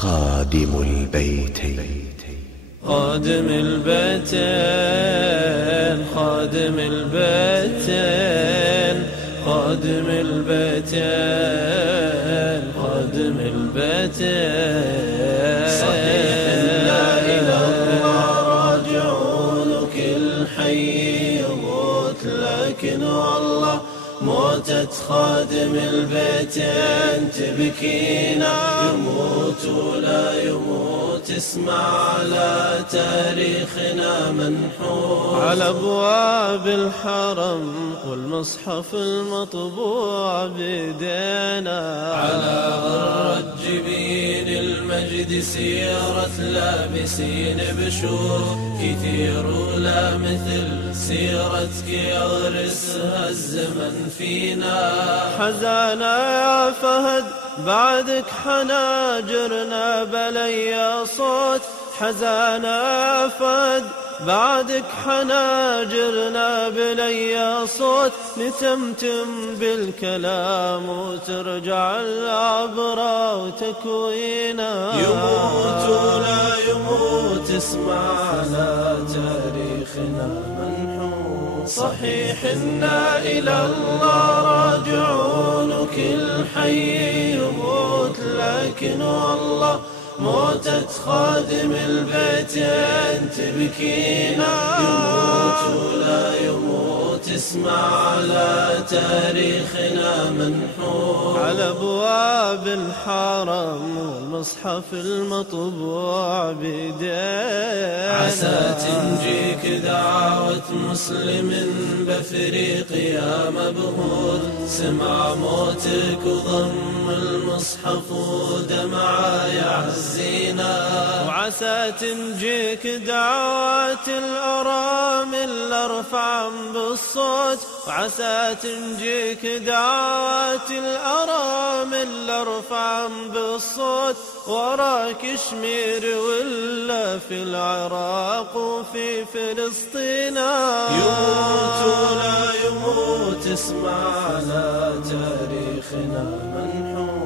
خادم البيتين. خادم البيتين، خادم البيتين، خادم البيتين، خادم البيتين. صحيح لا إلى الله راجعون، كل حي يموت لكن والله موتة خادم البيتين تبكينا. يموت ولا يموت اسمع على تاريخنا منحوت. على أبواب الحرم والمصحف المطبوع بيدينا، على غر الجبين المجد سيرة لابسين بشور كثير ولا مثل سيرتك يغرسها الزمن فينا. حزانا يا فهد بعدك حناجرنا بلي صوت. حزانا يا فهد بعدك حناجرنا بلي صوت. نتمتم بالكلام وترجع العبرة وتكوينا. يموت ولا يموت اسمع على تاريخنا منحوت. صحيح إنا إلى الله راجعون، كل حي يموت لكن والله موتة خادم البيتين تبكينا. يموت ولا يموت اسمع على تاريخنا منحوت. على أبواب الحرم والمصحف المطبوع بيدينا، عسى تنجيك دعوة مسلم بأفريقيا مبهود. سمع موتك وضم المصحف ودمعة يعزينا. وعسى تنجيك دعوات الأرامل ارفع بالصوت. وعسى تنجيك دعوات الأرامل ارفع بالصوت. وراك كشمير ولا في العراق وفي فلسطين. يموت ولا يموت اسمع على تاريخنا منحوت.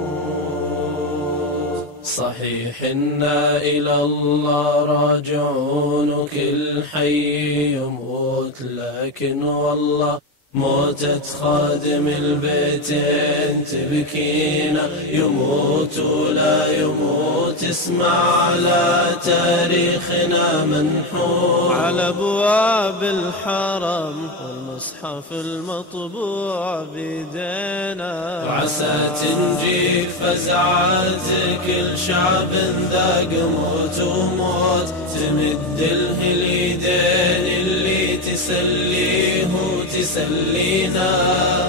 صحيح إنا إلى الله راجعون، كل حي يموت لكن والله موتة خادم البيتين تبكينا. يموت ولا يموت اسمع على تاريخنا منحوت. على أبواب الحرم والمصحف المطبوع بيدينا، وعسى تنجيك فزعات كل شعب ذاق موت وموت. تمد اليدين اللي تسليه وتسلينا.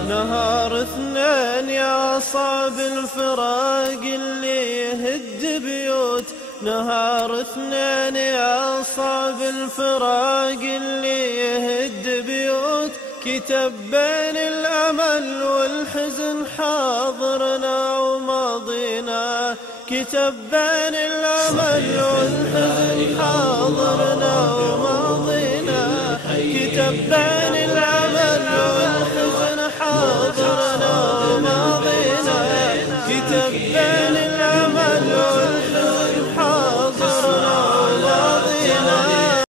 نهار اثنين يا صعب الفراق اللي يهد بيوت. نهار اثنين يا صعب الفراق اللي يهد بيوت. كتب بين الأمل والحزن حاضرنا وماضينا. كتب بين الأمل والحزن حاضرنا وماضينا. كتب بين